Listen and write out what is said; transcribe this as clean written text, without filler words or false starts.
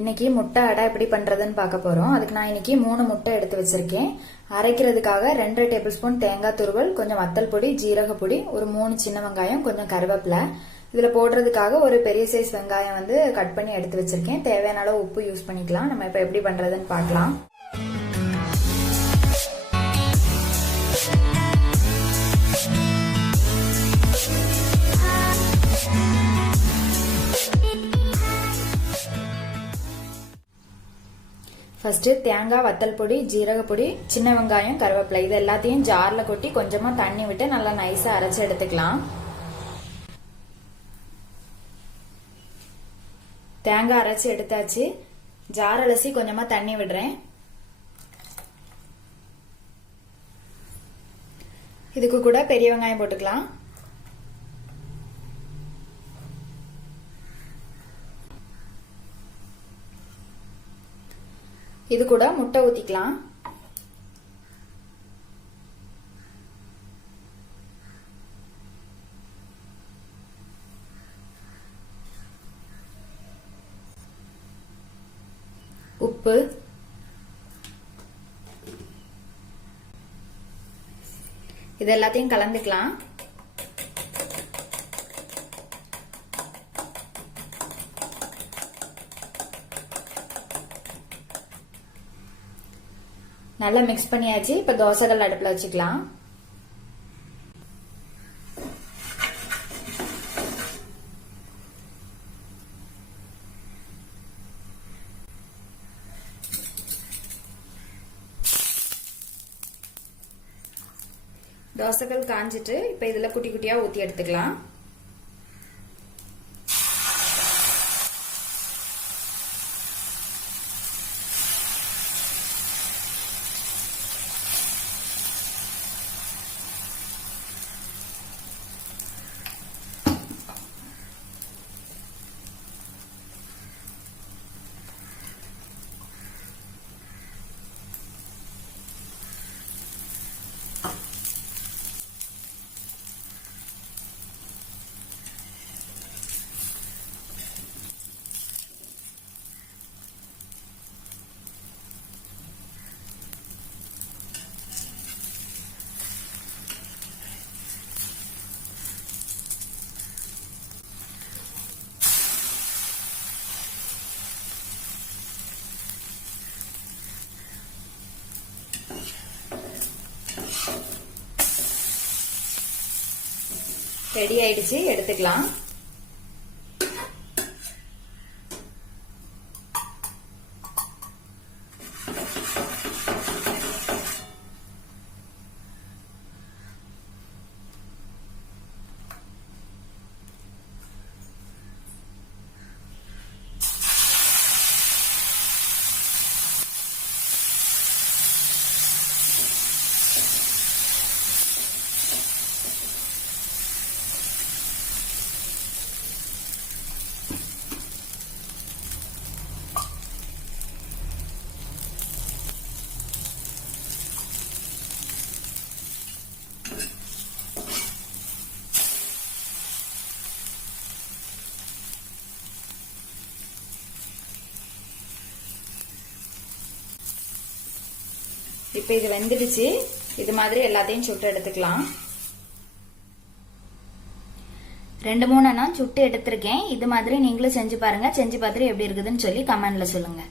இன்னைக்கு முட்டை அடை எப்படி பண்றதுன்னு பார்க்க போறோம். அதுக்கு நான் இன்னைக்கு 3 முட்டை எடுத்து வச்சிருக்கேன். அரைக்கிறதுக்காக 2 டேபிள் ஸ்பூன் தேங்காய் துருவல், கொஞ்சம் வத்தல் பொடி, ஜீரக பொடி, ஒரு 3 சின்ன வெங்காயம், கொஞ்சம் கருவேப்பிலை. இதுல போடுறதுக்காக ஒரு பெரிய சைஸ் வெங்காயம் கட் பண்ணி எடுத்து வச்சிருக்கேன். தேவையான அளவு உப்பு யூஸ் பண்ணிக்கலாம். நம்ம இப்ப எப்படி பண்றதுன்னு பார்க்கலாம். ஃபர்ஸ்ட் தேங்காய், வத்தல் பொடி, ஜீரக பொடி, சின்ன வெங்காயம், கருவேப்பிலை இது எல்லாத்தையும் ஜார்ல கொட்டி கொஞ்சமா தண்ணி விட்டு நல்லா நைஸா அரைச்சு எடுத்துக்கலாம். தேங்காய் அரைச்சு எடுத்தாச்சு. ஜார் அலசி கொஞ்சமா தண்ணி விடுறேன். இதுக்கு கூட பெரிய வெங்காயம் போட்டுக்கலாம். இது கூட முட்டை ஊத்திக்கலாம். உப்பு, இது எல்லாத்தையும் கலந்துக்கலாம். நல்லா மிக்ஸ் பண்ணியாச்சு. இப்ப தோசைகள் அடுப்புல வச்சுக்கலாம். தோசைகள் காஞ்சிட்டு இப்ப இதுல குட்டி குட்டியா ஊத்தி எடுத்துக்கலாம். ரெடி ஆயிடுச்சு, எடுத்துக்கலாம். இப்ப இது வெந்துடுச்சு. இது மாதிரி எல்லாத்தையும் சுட்டு எடுத்துக்கலாம். 2-3 நான் சுட்டு எடுத்திருக்கேன். இது மாதிரி நீங்களும் செஞ்சு பாருங்க. செஞ்சு பார்த்துட்டு எப்படி இருக்குதுன்னு சொல்லி கமெண்ட்ல சொல்லுங்க.